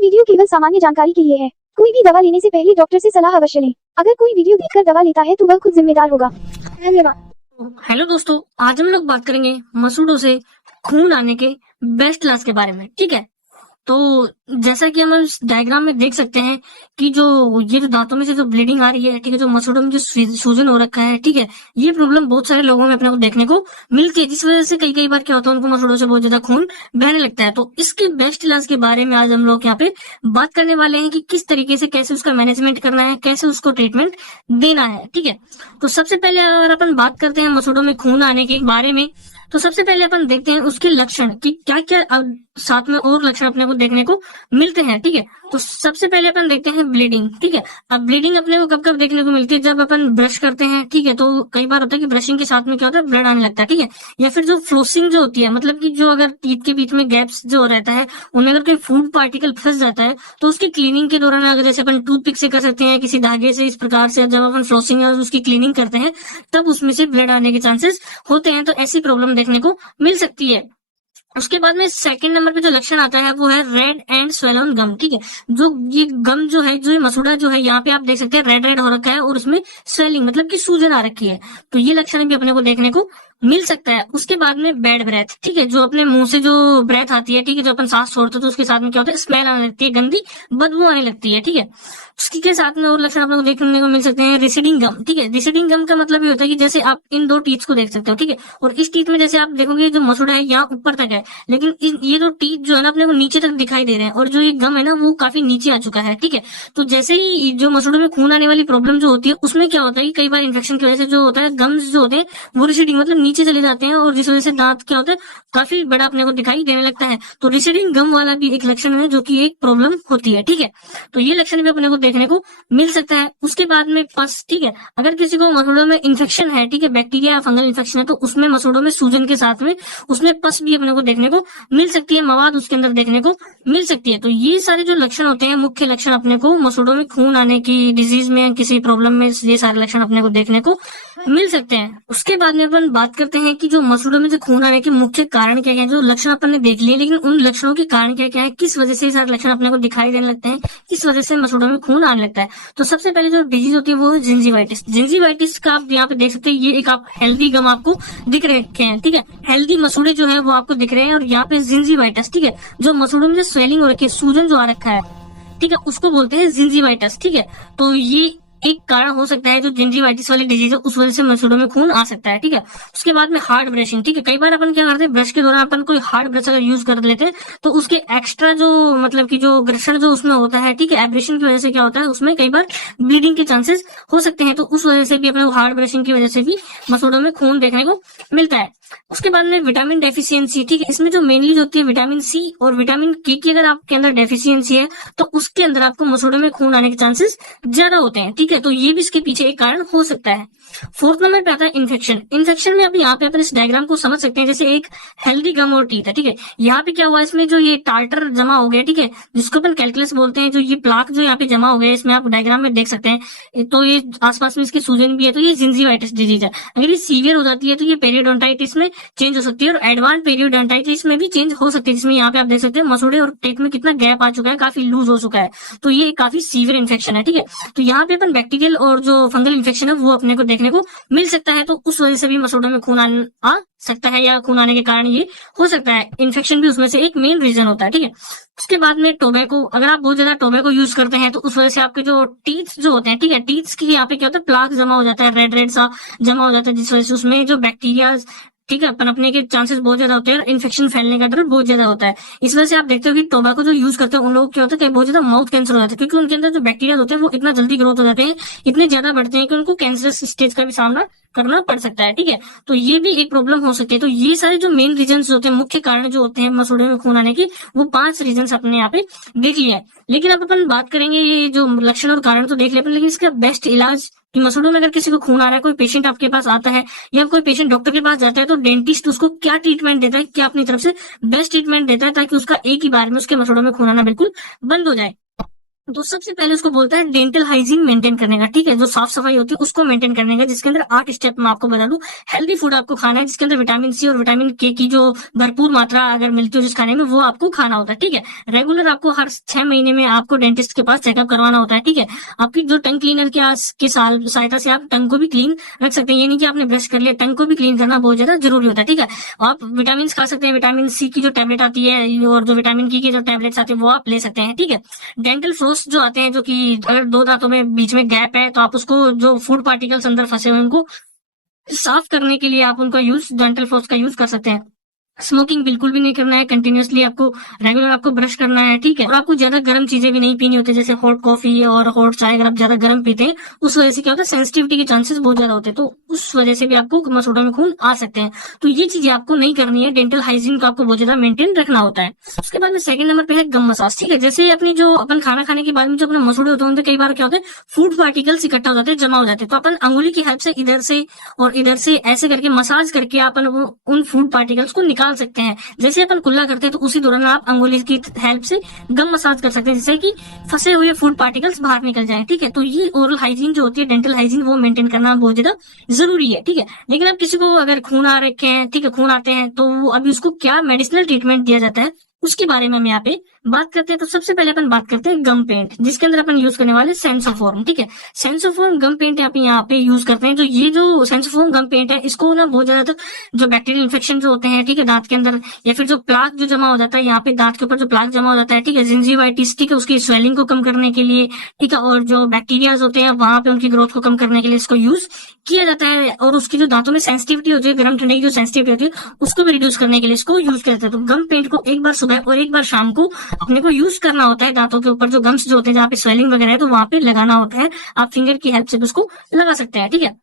Video केवल सामान्य जानकारी के लिए है। कोई भी दवा लेने से पहले डॉक्टर से सलाह अवश्य लें। अगर कोई वीडियो देखकर दवा लेता है तो वह खुद जिम्मेदार होगा। धन्यवाद। हेलो दोस्तों, आज हम लोग बात करेंगे मसूड़ों से खून आने के बेस्ट इलाज के बारे में। ठीक है, तो जैसा कि हम इस डायग्राम में देख सकते हैं कि जो दांतों में से जो ब्लीडिंग आ रही है, ठीक है, जो मसूड़ों में जो सूजन हो रखा है, ठीक है, ये प्रॉब्लम बहुत सारे लोगों में अपने को देखने को मिलती है, जिस वजह से कई बार क्या होता है, उनको मसूड़ों से बहुत ज्यादा खून बहने लगता है। तो इसके बेस्ट इलाज के बारे में आज हम लोग यहाँ पे बात करने वाले हैं कि किस तरीके से कैसे उसका मैनेजमेंट करना है, कैसे उसको ट्रीटमेंट देना है। ठीक है, तो सबसे पहले अगर अपन बात करते हैं मसूड़ों में खून आने के बारे में, तो सबसे पहले अपन देखते हैं उसके लक्षण कि क्या क्या साथ में और लक्षण अपने को देखने को मिलते हैं। ठीक है, तो सबसे पहले अपन देखते हैं ब्लीडिंग। ठीक है, अब ब्लीडिंग अपने को कब कब देखने को मिलती है, जब अपन ब्रश करते हैं। ठीक है, तो कई बार होता है कि ब्रशिंग के साथ में क्या होता है, ब्लड आने लगता है। ठीक है, या फिर जो फ्लोसिंग जो होती है, मतलब कि जो अगर टीथ के बीच में गैप्स जो रहता है, उनमें अगर कोई फूड पार्टिकल फंस जाता है, तो उसकी क्लीनिंग के दौरान अगर जैसे अपन टूथपिक से कर सकते हैं, किसी धागे से, इस प्रकार से जब अपन फ्लोसिंग या उसकी क्लीनिंग करते हैं, तब उसमें से ब्लड आने के चांसेस होते हैं। तो ऐसी प्रॉब्लम देखने को मिल सकती है। उसके बाद में सेकंड नंबर पे जो लक्षण आता है वो है रेड एंड स्वेलन गम। ठीक है, जो ये गम जो है, जो ये मसूड़ा जो है, यहाँ पे आप देख सकते हैं रेड रेड हो रखा है और उसमें स्वेलिंग मतलब कि सूजन आ रखी है। तो ये लक्षण भी अपने को देखने को मिल सकता है। उसके बाद में बैड ब्रेथ। ठीक है, जो अपने मुंह से जो ब्रेथ आती है, ठीक है, जो अपन सांस छोड़ते हैं, तो उसके साथ में क्या होता है, स्मेल आने लगती है, गंदी बदबू आने लगती है। ठीक है, उसके के साथ में और लक्षण अपने को देखने को मिल सकते हैं रिसीडिंग गम। ठीक है, रिसीडिंग गम का मतलब ये होता है कि जैसे आप इन दो टीथ को देख सकते हो। ठीक है, और इस टीथ में जैसे आप देखोगे जो मसूड़ा है यहाँ ऊपर तक है, लेकिन ये जो टीथ जो है ना अपने को नीचे तक दिखाई दे रहे हैं, और जो ये गम है ना वो काफी नीचे आ चुका है। ठीक है, तो जैसे ही जो मसूड़ों में खून आने वाली प्रॉब्लम जो होती है, उसमें क्या होता है कि कई बार इन्फेक्शन की वजह से जो होता है, गम्स जो होते हैं वो रिसीडिंग मतलब नीचे चले जाते हैं, और जिस वजह से दांत क्या होता है, काफी बड़ा अपने को दिखाई देने लगता है। तो रिसीडिंग गम वाला भी एक लक्षण है, जो की एक प्रॉब्लम होती है। ठीक है, तो ये लक्षण भी अपने को देखने को मिल सकता है। उसके बाद में पस। ठीक है, अगर किसी को मसूड़ों में इन्फेक्शन है, ठीक है, बैक्टीरिया या फंगल इन्फेक्शन है, तो उसमें मसूड़ों में सूजन के साथ में उसमें पस भी अपने को देखने को मिल सकती है, मवाद उसके अंदर देखने को मिल सकती है। तो ये सारे जो लक्षण होते हैं, मुख्य लक्षण अपने को मसूड़ों में खून आने की डिजीज में, किसी प्रॉब्लम में, ये सारे लक्षण अपने को देखने को मिल सकते हैं। उसके बाद में अपन बात करते हैं कि जो मसूड़ों में जो खून आने के मुख्य कारण क्या क्या है। जो लक्षण अपन ने देख लिए, लेकिन उन लक्षणों के कारण क्या क्या है, किस वजह से ये सारे लक्षण अपने को दिखाई देने लगते हैं, किस वजह से मसूड़ों में खून आने लगता है। तो सबसे पहले जो डिजीज होती है वो है जिंजीवाइटिस। जिंजीवाइटिस का आप यहाँ पे देख सकते हैं, ये एक आप हेल्दी गम आपको दिख रखे हैं। ठीक है, हेल्दी मसूड़े जो है वो आपको दिख रहे हैं, और यहाँ पे जिंजीवाइटिस। ठीक है, जो मसूड़ों में जो स्वेलिंग हो रखी है, सूजन जो आ रखा है, ठीक है, उसको बोलते हैं जिंजीवाइटिस। ठीक है, तो ये एक कारण हो सकता है, जो जिंजीवाइटिस वाली डिजीज है, उस वजह से मसूड़ों में खून आ सकता है। ठीक है, उसके बाद में हार्ड ब्रशिंग। ठीक है, कई बार अपन क्या करते हैं, ब्रश के दौरान अपन कोई हार्ड ब्रश अगर यूज कर लेते हैं, तो उसके एक्स्ट्रा जो मतलब कि जो घर्षण जो उसमें होता है, ठीक है, एब्रेशन की वजह से क्या होता है, उसमें कई बार ब्लीडिंग के चांसेस हो सकते हैं। तो उस वजह से भी अपने हार्ड ब्रशिंग की वजह से भी मसूड़ों में खून देखने को मिलता है। उसके बाद में विटामिन डेफिशिएंसी। ठीक है, इसमें जो मेनली जो होती है विटामिन सी और विटामिन के की अगर आपके अंदर डेफिशिएंसी है, तो उसके अंदर आपको मसूड़ों में खून आने के चांसेस ज्यादा होते हैं। ठीक है, तो ये भी इसके पीछे एक कारण हो सकता है। फोर्थ नंबर पे आता है इन्फेक्शन। इन्फेक्शन में अभी यहाँ पे अपन इस डायग्राम को समझ सकते हैं, जैसे एक हेल्दी गम और टीथ है। ठीक है, यहाँ पे क्या हुआ, इसमें जो ये टार्टर जमा हो गया, ठीक है, जिसको अपन कैलकुलस बोलते हैं, जो ये प्लाक जो यहाँ पे जमा हो गया, इसमें आप डायग्राम में देख सकते हैं। तो ये आसपास में इसके सूजन भी है, तो ये जिंजीवाइटिस डिजीज है। अगर ये सीवियर हो जाती है, तो ये पेरियोडोंटाइटिस में चेंज हो सकती है, और एडवांस पेरियोडोंटाइटिस में भी चेंज हो सकती है, जिसमें यहाँ पे आप देख सकते हैं मसूड़े और टीथ में कितना गैप आ चुका है, काफी लूज हो चुका है। तो ये काफी सीवियर इन्फेक्शन है। ठीक है, तो यहाँ पे अपन बैक्टीरियल और जो फंगल इन्फेक्शन है वो अपने को देखने को मिल सकता है। तो उस वजह से भी मसूड़ों में खून आ सकता है, या खून आने के कारण ये हो सकता है। इन्फेक्शन भी उसमें से एक मेन रीजन होता है। ठीक है, उसके बाद में टोबैको। अगर आप बहुत ज्यादा टोबैको यूज करते हैं, तो उस वजह से आपके जो टीथ जो होते हैं, ठीक है, टीथ की यहाँ पे क्या होता है, प्लाक जमा हो जाता है, रेड रेड सा जमा हो जाता है, जिस वजह से उसमें जो बैक्टीरिया, ठीक है, पनपने के चांसेस बहुत ज्यादा होते हैं, इन्फेक्शन फैलने का डर बहुत ज्यादा होता है। इस वजह से आप देखते हो कि टोबैको जो यूज करते हैं, उन लोगों को क्या होता है कि बहुत ज्यादा माउथ कैंसर हो जाता है, क्योंकि उनके अंदर जो बैक्टीरिया होते हैं वो इतना जल्दी ग्रोथ हो जाते हैं, इतने ज्यादा बढ़ते हैं कि उनको कैंसरस स्टेज का भी सामना करना पड़ सकता है। ठीक है, तो ये भी एक प्रॉब्लम हो सकती है। तो ये सारे जो मेन रीजन होते हैं, मुख्य कारण जो होते हैं मसूड़े में खून आने के, वो 5 रीजन अपने यहाँ पे देख लिया है। लेकिन अब अपन बात करेंगे, ये जो लक्षण और कारण तो देख ले, लेकिन इसका बेस्ट इलाज कि मसूड़ों में अगर किसी को खून आ रहा है, कोई पेशेंट आपके पास आता है, या कोई पेशेंट डॉक्टर के पास जाता है, तो डेंटिस्ट उसको क्या ट्रीटमेंट देता है, क्या अपनी तरफ से बेस्ट ट्रीटमेंट देता है, ताकि उसका एक ही बार में उसके मसूड़ों में खून आना बिल्कुल बंद हो जाए। तो सबसे पहले उसको बोलता है डेंटल हाइजीन मेंटेन करने का, ठीक है, जो साफ सफाई होती है उसको मेंटेन करने का, जिसके अंदर 8 स्टेप मैं आपको बता दूं। हेल्दी फूड आपको खाना है, जिसके अंदर विटामिन सी और विटामिन के की जो भरपूर मात्रा अगर मिलती हो जिस खाने में, वो आपको खाना होता है, ठीक है। रेगुलर आपको हर 6 महीने में आपको डेंटिस्ट के पास चेकअप करवाना होता है, ठीक है। आपकी जो टंग क्लीनर के सहायता से आप टंग को भी क्लीन रख सकते हैं, ये नहीं कि आपने ब्रश कर लिया, टंग को भी क्लीन करना बहुत ज्यादा जरूरी होता है, ठीक है। आप विटामिन खा सकते हैं, विटामिन सी की जो टेबलेट आती है और जो विटामिन की जो टेबलेट्स आती है वो आप ले सकते हैं, ठीक है। डेंटल फ्लोस जो आते हैं, जो कि अगर दो दांतों में बीच में गैप है तो आप उसको, जो फूड पार्टिकल्स अंदर फंसे हुए हैं उनको साफ करने के लिए आप उनका यूज, डेंटल फ्लोस का यूज कर सकते हैं। स्मोकिंग बिल्कुल भी नहीं करना है, कंटिन्यूअसली आपको रेगुलर आपको ब्रश करना है, ठीक है। और आपको ज्यादा गर्म चीजें भी नहीं पीनी होती, जैसे हॉट कॉफी और हॉट चाय अगर आप ज्यादा गर्म पीते हैं उस वजह से क्या होता है, सेंसिटिविटी के चांसेस बहुत ज्यादा होते हैं, तो उस वजह से भी आपको मसूड़ों में खून आ सकते हैं। तो ये चीजें आपको नहीं करनी है, डेंटल हाइजीन को आपको बहुत ज्यादा मेंटेन रखना होता है। उसके बाद में सेकंड नंबर पे है गम मसाज, ठीक है। जैसे अपनी जो अपन खाना खाने के बाद में जो अपने मसूड़े होते हैं उनमें कई बार क्या होता है, फूड पार्टिकल्स इकट्ठा हो जाते हैं, जमा हो जाते हैं, तो अपन अंगुली की हेल्प से इधर से और इधर से ऐसे करके मसाज करके अपन उन फूड पार्टिकल्स को निकाल सकते हैं। जैसे अपन कुल्ला करते हैं तो उसी दौरान आप अंगुली की हेल्प से गम मसाज कर सकते हैं, जिससे कि फंसे हुए फूड पार्टिकल्स बाहर निकल जाए, ठीक है। तो ये ओरल हाइजीन जो होती है, डेंटल हाइजीन, वो मेंटेन करना बहुत ज्यादा जरूरी है, ठीक है। लेकिन अब किसी को अगर खून आ रखे हैं, ठीक है, खून आते हैं, तो अभी उसको क्या मेडिसिनल ट्रीटमेंट दिया जाता है उसके बारे में हम यहाँ पे बात करते हैं। तो सबसे पहले अपन बात करते हैं गम पेंट, जिसके अंदर अपन यूज करने वाले सेंसोफॉर्म, ठीक है। सेंसोफॉर्म गम पेंट यहाँ पे यूज करते हैं। जो ये जो सेंसोफॉर्म गम पेंट है, इसको ना बहुत ज्यादा जो बैक्टीरियल इन्फेक्शन जो होते हैं, ठीक है, दांत के अंदर, या फिर जो प्लाक जो जमा हो जाता है यहाँ पे दांत के ऊपर, जो प्लाक जमा हो जाता है, ठीक है, जिंजिवाइटिस, ठीक है, उसकी स्वेलिंग को कम करने के लिए, ठीक है, और जो बैक्टीरियाज होते हैं वहां पे उनकी ग्रोथ को कम करने के लिए इसको यूज किया जाता है। और उसकी जो दांतों में सेंसिटिविटी होती है, गर्म ठंडे की जो सेंसिटिविटी होती है, उसको भी रिड्यूस करने के लिए इसको यूज किया जाता है। तो गम पेंट को एक बार सुबह और एक बार शाम को अपने को यूज करना होता है। दांतों के ऊपर जो गम्स जो होते हैं, जहाँ पे स्वेलिंग वगैरह है, तो वहां पे लगाना होता है। आप फिंगर की हेल्प से भी उसको लगा सकते हैं, ठीक है।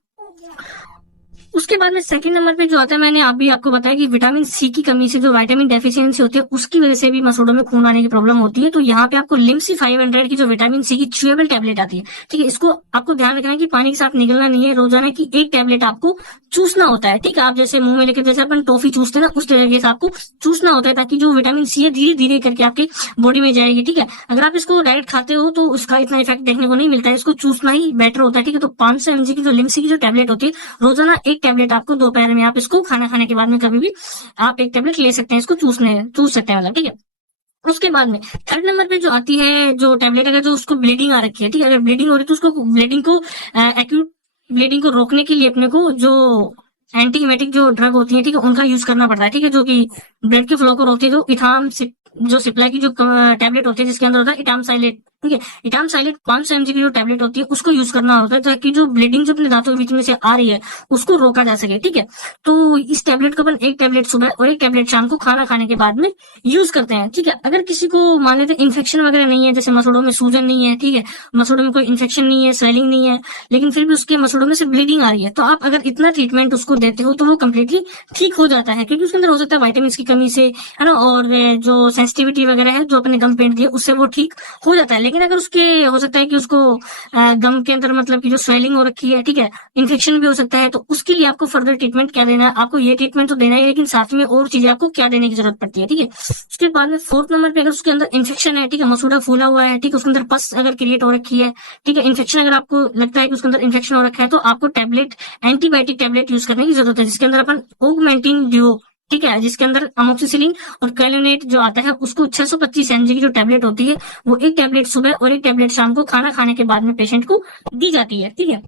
उसके बाद में सेकंड नंबर पे जो आता है, मैंने अभी आपको बताया कि विटामिन सी की कमी से जो विटामिन डेफिशिएंसी होती है उसकी वजह से भी मसूड़ों में खून आने की प्रॉब्लम होती है। तो यहाँ पे आपको लिम्सी 500 की जो विटामिन सी की च्यूएबल टैबलेट आती है, ठीक है, इसको आपको ध्यान रखना है कि पानी के साथ निगलना नहीं है, रोजाना की एक टैबलेट आपको चूसना होता है, ठीक है। आप जैसे मुंह में लेकर जैसे अपन टॉफी चूसते हैं ना, उस तरीके से आपको चूसना होता है, ताकि जो विटामिन सी है धीरे धीरे करके आपके बॉडी में जाएगी, ठीक है। अगर आप इसको डायरेक्ट खाते हो तो उसका इतना इफेक्ट देखने को नहीं मिलता है, इसको चूसना ही बेटर होता है, ठीक है। तो 500 mg की जो लिम्सी की जो टैबलेट होती है, रोजाना एक टैबलेट आपको दोपहर में, आप इसको खाना खाने के बाद में कभी भी आप एक टैबलेट ले सकते हैं, इसको चूस सकते हैं, मतलब, ठीक है। उसके बाद में थर्ड नंबर पे जो आती है जो टैबलेट, अगर जो उसको ब्लीडिंग आ रखी है, ठीक है, अगर ब्लीडिंग हो रही है तो उसको ब्लीडिंग को एक्यूट ब्लीडिंग को रोकने के लिए अपने को जो एंटी हिमेटिक जो ड्रग होती है, ठीक है, उनका यूज करना पड़ता है, ठीक है, जो कि ब्लड के फ्लो को रोकती है। तो इथाम जो सिप्ला की जो टैबलेट होती है, जिसके अंदर होता है इटामसाइलेट, ठीक है, इटामसाइलेट 500 mg की जो टैबलेट होती है उसको यूज करना होता है, ताकि जो ब्लीडिंग जो अपने दांतों के बीच में से आ रही है उसको रोका जा सके, ठीक है। तो इस टैबलेट को अपन एक टैबलेट सुबह और एक टैबलेट शाम को खाना खाने के बाद में यूज करते हैं, ठीक है। अगर किसी को मान लेते इन्फेक्शन वगैरह नहीं है, जैसे मसूड़ों में सूजन नहीं है, ठीक है, मसूड़ों में कोई इन्फेक्शन नहीं है, स्वेलिंग नहीं है, लेकिन फिर भी उसके मसूड़ों में से ब्लीडिंग आ रही है, तो आप अगर इतना ट्रीटमेंट उसको देते हो तो वो कम्प्लीटली ठीक हो जाता है, क्योंकि उसके अंदर हो सकता है वाइटामिन की कमी से, है ना, और जो सेंसिटिविटी वगैरह है जो अपने गम पेंट दिए उससे वो ठीक हो जाता है। लेकिन अगर उसके हो सकता है कि उसको गम के अंदर मतलब कि जो स्वेलिंग हो रखी है, ठीक है, इन्फेक्शन भी हो सकता है, तो उसके लिए आपको फर्दर ट्रीटमेंट क्या देना है, आपको ये ट्रीटमेंट तो देना है, लेकिन साथ में और चीजें आपको क्या देने की जरूरत पड़ती है, ठीक है। उसके बाद में फोर्थ नंबर पे, अगर उसके अंदर इन्फेक्शन है, ठीक है, मसूड़ा फूला हुआ है, ठीक है, उसके अंदर पस अगर क्रिएट हो रखी है, ठीक है, इन्फेक्शन अगर आपको लगता है कि उसके अंदर इन्फेक्शन हो रखा है, तो आपको टैबलेट, एंटीबायोटिक टैबलेट यूज करने की जरूरत है, जिसके अंदर अपन ऑगमेंटिन ड्यू, ठीक है, जिसके अंदर अमोक्सिसिलिन और कैलोनेट जो आता है उसको 625 mg की जो टैबलेट होती है वो एक टैबलेट सुबह और एक टैबलेट शाम को खाना खाने के बाद में पेशेंट को दी जाती है, ठीक है,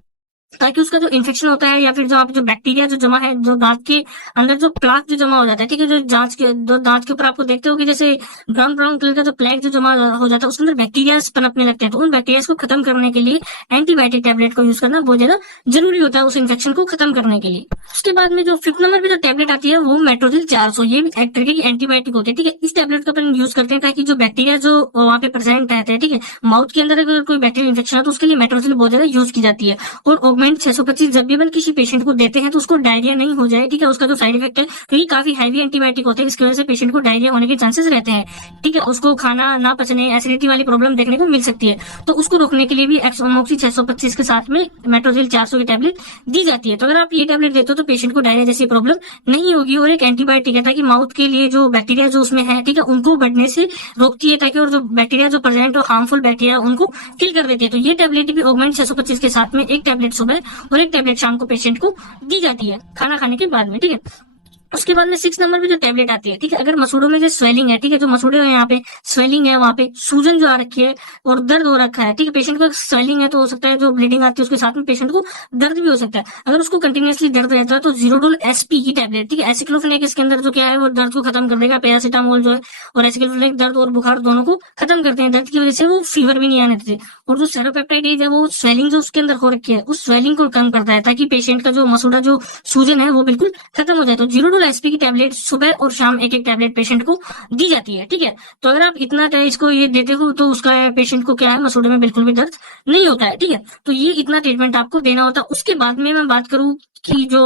ताकि उसका जो इन्फेक्शन होता है या फिर जो आप जो बैक्टीरिया जो जमा है, जो दांत के अंदर जो प्लाक जो जमा हो जाता है, ठीक है, जो दांत के ऊपर आपको देखते हो कि जैसे ब्राउन ब्राउन कलर का जो प्लेग जो जमा हो जाता है, उसके अंदर बैक्टीरिया पनपने लगते हैं, तो उन बैक्टीरिया को खत्म करने के लिए एंटीबायोटिक टैबलेट को यूज करना बहुत ज्यादा जरूरी होता है उस इन्फेक्शन को खत्म करने के लिए। उसके बाद में जो फिफ्थ नंबर पे जो टैबलेट आती है वो मेट्रोजिल 400, ये भी एक तरीके की एंटीबायोटिक होती है, ठीक है। इस टैबलेट को अपन यूज करते हैं ताकि जो बैक्टीरिया जो वहाँ पे प्रेजेंट रहते हैं, ठीक है, माउथ के अंदर अगर कोई बैक्टीरियल इन्फेक्शन है तो उसके लिए मेट्रोजिल बहुत ज्यादा यूज की जाती है। और ऑगमेंट 625 जब भी अपन किसी पेशेंट को देते हैं तो उसको डायरिया नहीं हो जाए, ठीक है, उसका जो साइड इफेक्ट है, क्योंकि काफी हैवी एंटीबायोटिक होते हैं, इसकी वजह से पेशेंट को डायरिया होने के चांसेस रहते हैं, ठीक है, उसको खाना ना पचने, एसिडिटी वाली प्रॉब्लम देखने को मिल सकती है। तो उसको रोकने के लिए भी एक्सोमोक्सी 625 के साथ में मेट्रोजिल 400 की टैबलेट दी जाती है। तो अगर आप ये टैबलेट देते हो तो पेशेंट को डायरिया जैसी प्रॉब्लम नहीं होगी। और एक एंटीबायोटिक है ताकि माउथ के लिए जो बैक्टीरिया जो उसमें है, ठीक है, उनको बढ़ने से रोकती है, ताकि और जो बैक्टीरिया जो प्रेजेंट और हार्मफुल बैक्टीरिया उनको किल कर देती है। तो ये टैबलेट भी ऑगमेंट 625 के साथ में एक टैबलेट सुबह और एक टैबलेट शाम को पेशेंट को दी जाती है खाना खाने के बाद में, ठीक है। उसके बाद में 6 नंबर पे जो टैबलेट आती है, ठीक है, अगर मसूड़ों में जो स्वेलिंग है, ठीक है, जो मसूड़े हैं यहाँ पे स्वेलिंग है, वहाँ पे सूजन जो आ रखी है और दर्द हो रखा है, ठीक है, पेशेंट को स्वेलिंग है तो हो सकता है जो ब्लीडिंग आती है उसके साथ में पेशेंट को दर्द भी हो सकता है। अगर उसको कंटिन्यूअसली दर्द रहता है तो जीरोडोल एसपी की टैबलेट, ठीक है, एसिक्लोफेनेक इसके अंदर जो क्या है वो दर्द को खत्म कर देगा। पैरासीटामोल जो है और एसिक्लोफेनेक दर्द और बुखार दोनों को खत्म करते हैं, दर्द की वजह से वो फीवर भी नहीं आने देते। और जो सेरोपेप्टाइड है वो स्वेलिंग जो उसके अंदर हो रखी है उस स्वेलिंग को कम करता है, ताकि पेशेंट का जो मसूड़ा जो सूजन है वो बिल्कुल खत्म हो जाए। तो जीरोडोल एसपी की टैबलेट सुबह और शाम एक एक टैबलेट पेशेंट को दी जाती है, ठीक है। तो अगर आप इतना इसको ये देते हो तो उसका पेशेंट को क्या है, मसूड़े में बिल्कुल भी दर्द नहीं होता है, ठीक है। तो ये इतना ट्रीटमेंट आपको देना होता है। उसके बाद में मैं बात करूं कि जो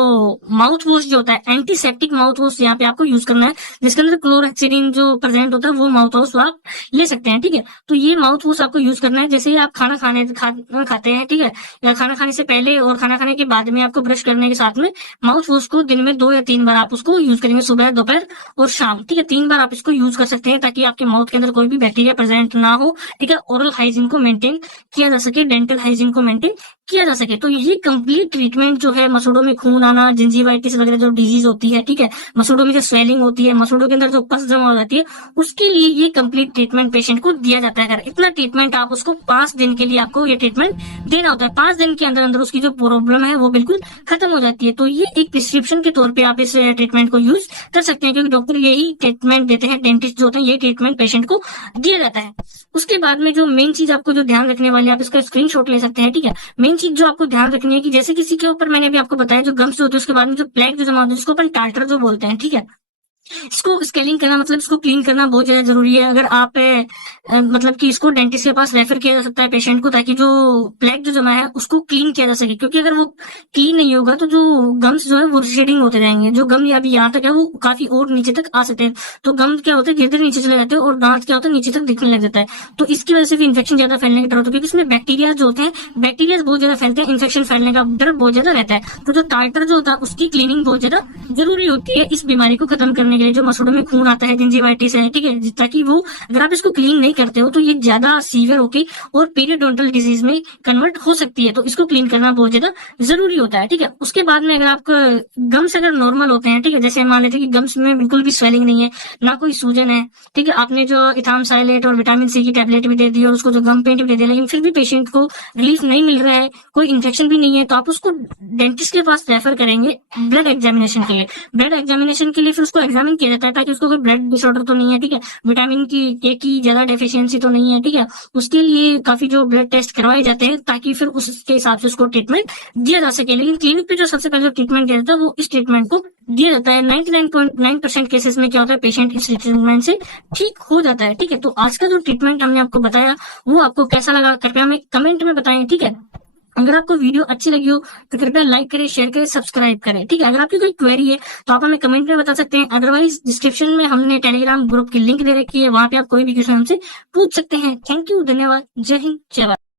माउथ वॉश जो होता है, एंटीसेप्टिक माउथ वॉश यहाँ पे आपको यूज करना है, जिसके अंदर क्लोरहेक्सिडिन जो प्रेजेंट होता है वो माउथ वॉश आप ले सकते हैं, ठीक है। तो ये माउथ वॉश आपको यूज करना है जैसे ही आप खाना खाते हैं, ठीक है, या खाना खाने से पहले और खाना खाने के बाद में आपको ब्रश करने के साथ में माउथ वॉश को दिन में 2 या 3 बार आप उसको यूज करेंगे, सुबह, दोपहर और शाम, ठीक है, 3 बार आप इसको यूज कर सकते हैं ताकि आपके माउथ के अंदर कोई भी बैक्टीरिया प्रेजेंट ना हो, ठीक है। ओरल हाइजीन को मेंटेन किया जा सके, डेंटल हाइजीन को मेंटेन किया जा सके। तो ये कंप्लीट ट्रीटमेंट जो है, मसूड़ों में खून आना, जिंजीवाइटिस वगैरह जो डिजीज होती है, ठीक है, मसूड़ों में जो स्वेलिंग होती है, मसूड़ों के अंदर जो पस जमा हो जाती है, उसके लिए ये कंप्लीट ट्रीटमेंट पेशेंट को दिया जाता है। अगर इतना ट्रीटमेंट आप उसको 5 दिन के लिए आपको ये ट्रीटमेंट देना होता है, 5 दिन के अंदर अंदर उसकी जो प्रॉब्लम है वो बिल्कुल खत्म हो जाती है। तो ये एक प्रिस्क्रिप्शन के तौर पर आप इस ट्रीटमेंट को यूज कर सकते हैं, क्योंकि डॉक्टर यही ट्रीटमेंट देते हैं, डेंटिस्ट जो होते हैं, ये ट्रीटमेंट पेशेंट को दिया जाता है। उसके बाद में जो मेन चीज आपको जो ध्यान रखने वाली, आप इसका स्क्रीनशॉट ले सकते हैं, ठीक है। मेन चीज जो आपको ध्यान रखनी है कि जैसे किसी के ऊपर मैंने भी आपको बताया जो गम्स होते हैं उसके बाद में जो प्लेग जो जमा होता है जिसको अपन टार्टर जो बोलते हैं, ठीक है, इसको स्केलिंग करना मतलब इसको क्लीन करना बहुत ज्यादा जरूरी है। अगर आप मतलब कि इसको डेंटिस्ट के पास रेफर किया जा सकता है पेशेंट को, ताकि जो प्लेग जो जमा है उसको क्लीन किया जा सके, क्योंकि अगर वो क्लीन नहीं होगा तो जो गम्स जो है वो शेडिंग होते जाएंगे। जो गम अभी यहाँ तक है वो काफी और नीचे तक आ सकते हैं। तो गम क्या होता है, धीरे धीरे नीचे चले जाते हैं और दांत क्या होता है नीचे तक दिखने लग जाता है। तो इसकी वजह से भी इन्फेक्शन ज्यादा फैलने का डर होता है, क्योंकि इसमें बैक्टीरिया जो होते हैं, बैक्टीरिया बहुत ज्यादा फैलते हैं, इन्फेक्शन फैलने का डर बहुत ज्यादा रहता है। तो जो टार्टर जो होता है उसकी क्लीनिंग बहुत ज्यादा जरूरी होती है इस बीमारी को खत्म करने के लिए। जो मसूड़ों में खून आता है, जिंजीवाइटिस है, ठीक है, ताकि वो अगर आप इसको क्लीन नहीं करते हो तो ये ज्यादा सीवियर होके और पीरियोडोंटल डिजीज में कन्वर्ट हो सकती है। तो इसको क्लीन करना बहुत ज्यादा जरूरी होता है, ठीक है। उसके बाद में अगर आपका गम्स अगर नॉर्मल होते हैं, ठीक है, जैसे मान लेते हैं कि गम्स में बिल्कुल भी स्वेलिंग नहीं है, ना कोई सूजन है, ठीक है, आपने जो इथामसाइलेट और विटामिन सी की टैबलेट भी दे दी और उसको जो गम पेंट भी दे दिया, लेकिन फिर भी पेशेंट को रिलीफ नहीं मिल रहा है, कोई इन्फेक्शन भी नहीं है, तो आप उसको डेंटिस्ट के पास रेफर करेंगे ब्लड एग्जामिनेशन के लिए। ब्लड एग्जामिनेशन के लिए फिर उसको एग्जामिन किया जाता है ताकि उसको कोई ब्लड डिसऑर्डर तो नहीं है, ठीक है, विटामिन की ज्यादा डेफिशिएंसी तो नहीं है, ठीक है। उसके लिए काफी जो ब्लड टेस्ट करवाए जाते हैं ताकि फिर उसके हिसाब से उसको ट्रीटमेंट दिया जा सके। लेकिन क्लिनिक पे जो सबसे पहले ट्रीटमेंट दिया जाता है वो इस ट्रीटमेंट को दिया जाता है। 99.9% केसेस में क्या होता है, पेशेंट इस ट्रीटमेंट से ठीक हो जाता है, ठीक है। तो आज का जो ट्रीटमेंट हमने आपको बताया वो आपको कैसा लगा कृपया हमें कमेंट में बताएं, ठीक है। अगर आपको वीडियो अच्छी लगी हो तो कृपया लाइक करें, शेयर करें, सब्सक्राइब करें, ठीक है। अगर आपकी कोई क्वेरी है तो आप हमें कमेंट में बता सकते हैं। अदरवाइज डिस्क्रिप्शन में हमने टेलीग्राम ग्रुप की लिंक दे रखी है, वहां पे आप कोई भी क्वेश्चन हमसे पूछ सकते हैं। थैंक यू, धन्यवाद, जय हिंद, जय भारत।